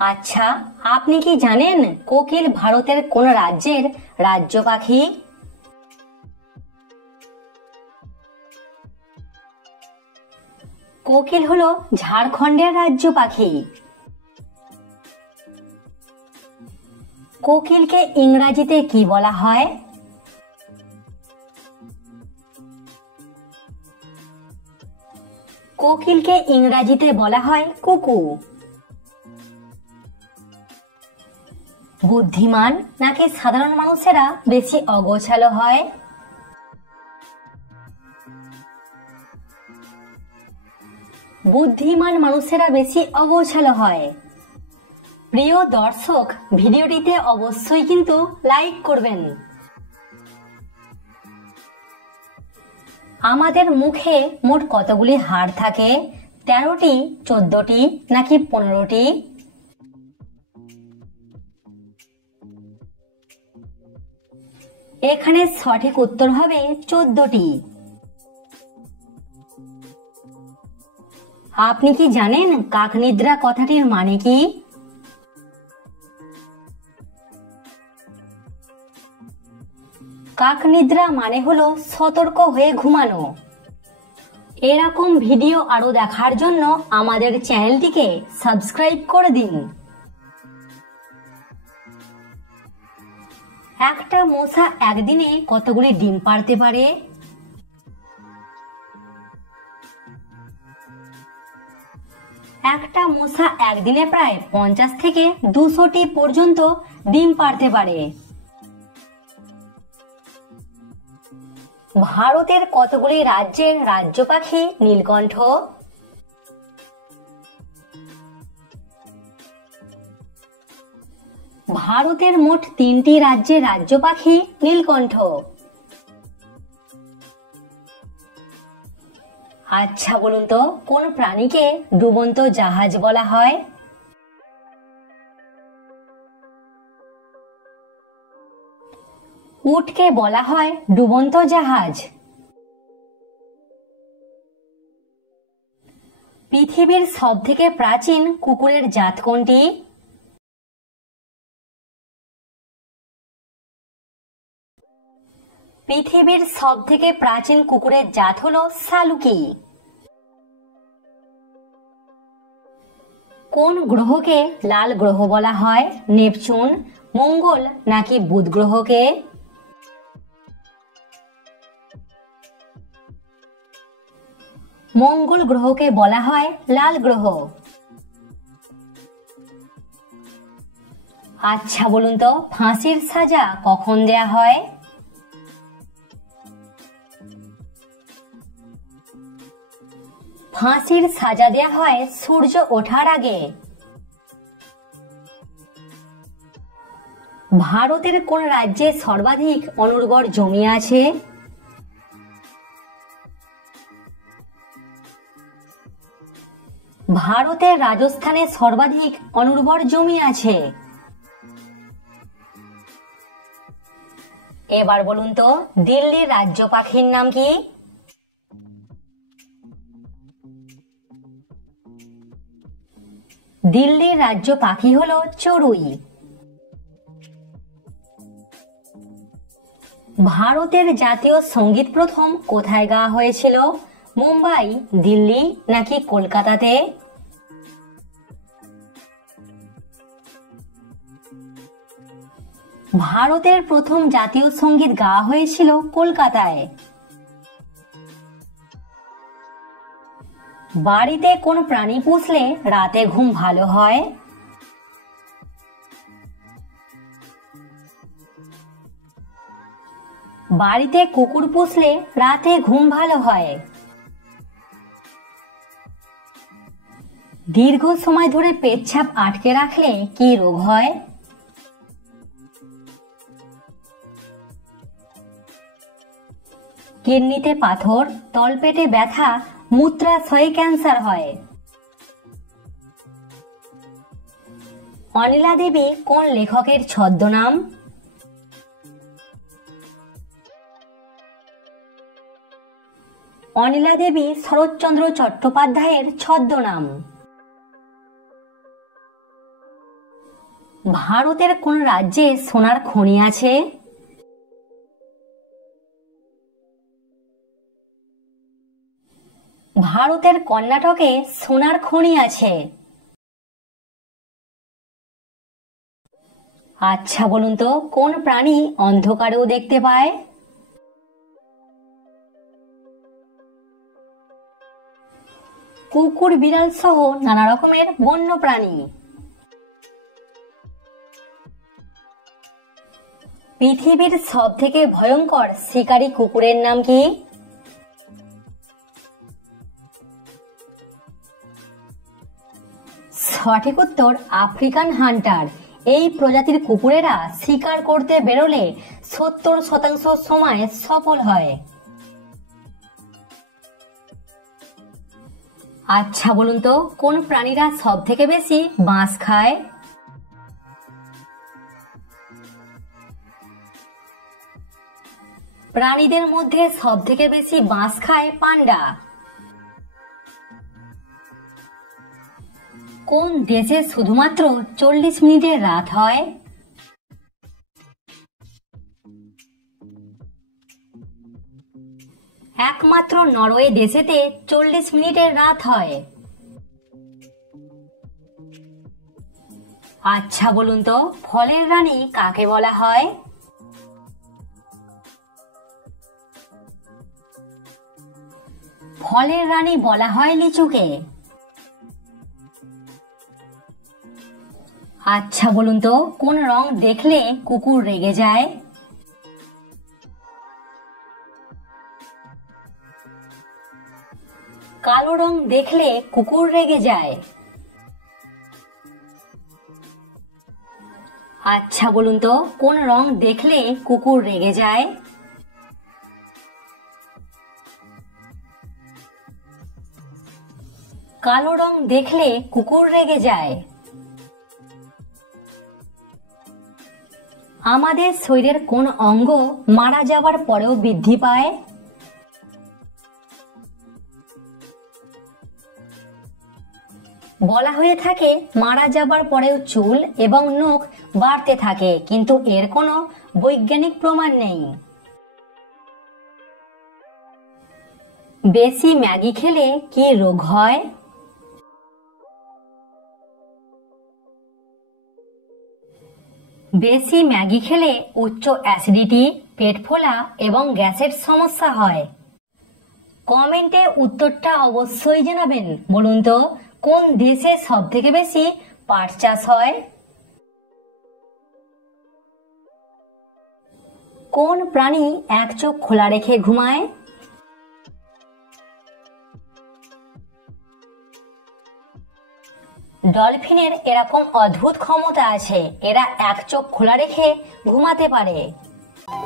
আচ্ছা, আপনি কি জানেন কোকিল ভারতের কোন রাজ্যের রাজ্য পাখি? কোকিল হলো ঝাড়খণ্ডের রাজ্য পাখি। কোকিলকে ইংরেজিতে কি বলা হয়? কোকিলকে ইংরেজিতে বলা হয় কুকু। বুদ্ধিমান নাকি সাধারণ মানুষেরা বেশি অগোছালো হয়? বুদ্ধিমান মানুষেরা বেশি অগোছালো হয়। প্রিয় দর্শক, ভিডিওটিতে অবশ্যই কিন্তু লাইক করবেন। আমাদের মুখে মোট কতগুলি হাড় থাকে? 13টি, 14টি নাকি 15টি? এখানে সঠিক উত্তর হবে 14টি। আপনি কি জানেন কাকনিদ্রা কথাটির মানে কি? কাকনিদ্রা মানে হলো সতর্ক হয়ে ঘুমানো। এরকম ভিডিও আরো দেখার জন্য আমাদের চ্যানেলটিকে সাবস্ক্রাইব করে দিন। একটা মশা একদিনে কতগুলি ডিম পাড়তে পারে? একটা মশা একদিনে প্রায় 50 থেকে 200টি পর্যন্ত ডিম পাড়তে পারে। ভারতের কতগুলি রাজ্যের রাজ্য পাখি নীলকণ্ঠ? ভারতের মোট 3টি রাজ্যের রাজ্য পাখি নীলকণ্ঠ। আচ্ছা বলুন তো, কোন প্রাণীকে ডুবন্ত জাহাজ বলা হয়? উটকে বলা হয় ডুবন্ত জাহাজ। পৃথিবীর সবথেকে প্রাচীন কুকুরের জাত কোনটি? পৃথিবীর সবথেকে প্রাচীন কুকুরের জাত হলো সালুকি। কোন গ্রহকে লাল গ্রহ বলা হয়? নেপচুন, মঙ্গল নাকি বুধ গ্রহকে? মঙ্গল গ্রহকে বলা হয় লাল গ্রহ। আচ্ছা বলুন তো, ফাঁসির সাজা কখন দেয়া হয়? ফাঁসির সাজা দেয়া হয় সূর্য ওঠার আগে। ভারতের কোন রাজ্যে সর্বাধিক অনুর্বর জমি আছে? ভারতের রাজস্থানে সর্বাধিক অনুর্বর জমি আছে। এবার বলুন তো, দিল্লির রাজ্য পাখির নাম কি? দিল্লির রাজ্য পাখি হলো চড়ুই। ভারতের জাতীয় সঙ্গীত প্রথম কোথায় গাওয়া হয়েছিল? মুম্বাই, দিল্লি নাকি কলকাতাতে? ভারতের প্রথম জাতীয় সঙ্গীত গাওয়া হয়েছিল কলকাতায়। বাড়িতে কোন প্রাণী পুষলে রাতে ঘুম ভালো হয়? বাড়িতে কুকুর পুষলে রাতে ঘুম ভালো হয়। দীর্ঘ সময় ধরে পেচ্ছাপ আটকে রাখলে কি রোগ হয়? কিডনিতে পাথর, তলপেটে ব্যথা, মূত্রাশয়ে ক্যান্সার হয়। অনিলা দেবী কোন লেখকের ছদ্মনাম? অনিলা দেবী শরৎচন্দ্র চট্টোপাধ্যায়ের ছদ্মনাম। ভারতের কোন রাজ্যে সোনার খনি আছে? ভারতের কর্ণাটকে সোনার খনি আছে। আচ্ছা বলুন তো, কোন প্রাণী অন্ধকারেও দেখতে পায়? কুকুর, বিড়াল সহ নানা রকমের বন্য প্রাণী। পৃথিবীর সব থেকে ভয়ঙ্কর শিকারী কুকুরের নাম কি? সঠিক উত্তর আফ্রিকান হান্টার। এই প্রজাতির কুকুরেরা শিকার করতে বেরোলে 70% সময় সফল হয়। আচ্ছা বলুন তো, কোন প্রাণীরা সব থেকে বেশি বাঁশ খায়? প্রাণীদের মধ্যে সব থেকে বেশি বাঁশ খায় পান্ডা। কোন দেশে শুধুমাত্র 40 মিনিটের রাত হয়? একমাত্র নরওয়ে দেশেতে 40 মিনিটের রাত হয়। আচ্ছা বলুন তো, ফলের রানী কাকে বলা হয়? ফলের রানী বলা হয় লিচুকে। আচ্ছা বলুন তো, কোন রং দেখলে কুকুর রেগে যায়? কালো রং দেখলে কুকুর রেগে যায়। আচ্ছা বলুন তো, কোন রং দেখলে কুকুর রেগে যায়? কালো রং দেখলে কুকুর রেগে যায়। আমাদের শরীরের কোন অঙ্গ মারা যাবার পরেও বৃদ্ধি পায়? বলা হয়ে থাকে মারা যাবার পরেও চুল এবং নখ বাড়তে থাকে, কিন্তু এর কোনো বৈজ্ঞানিক প্রমাণ নেই। বেশি ম্যাগি খেলে কি রোগ হয়? বেশি ম্যাগি খেলে উচ্চ অ্যাসিডিটি, পেট ফোলা এবং গ্যাসের সমস্যা হয়। কমেন্টে উত্তরটা অবশ্যই জানাবেন। বলুন তো, কোন দেশে সব থেকে বেশি পাট চাষ হয়? কোন প্রাণী এক চোখ খোলা রেখে ঘুমায়? ডলফিনের এরকম অদ্ভুত ক্ষমতা আছে, এরা এক চোখ খোলা রেখে ঘুমাতে পারে।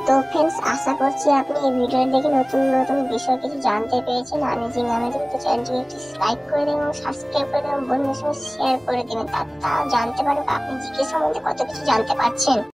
তো ফ্রেন্ডস, আশা করছি আপনি এই ভিডিও দেখে নতুন নতুন বিষয় কিছু জানতে পেরেছেন। আমি যে নামেজিং, তো চ্যানেলটিকে একটি লাইক করে দেবেন এবং সাবস্ক্রাইব করে দেবেন, বন্ধুদের সঙ্গে শেয়ার করে দেবেন, তা জানতে পারবেন আপনি জিকে সম্বন্ধে কত কিছু জানতে পারছেন।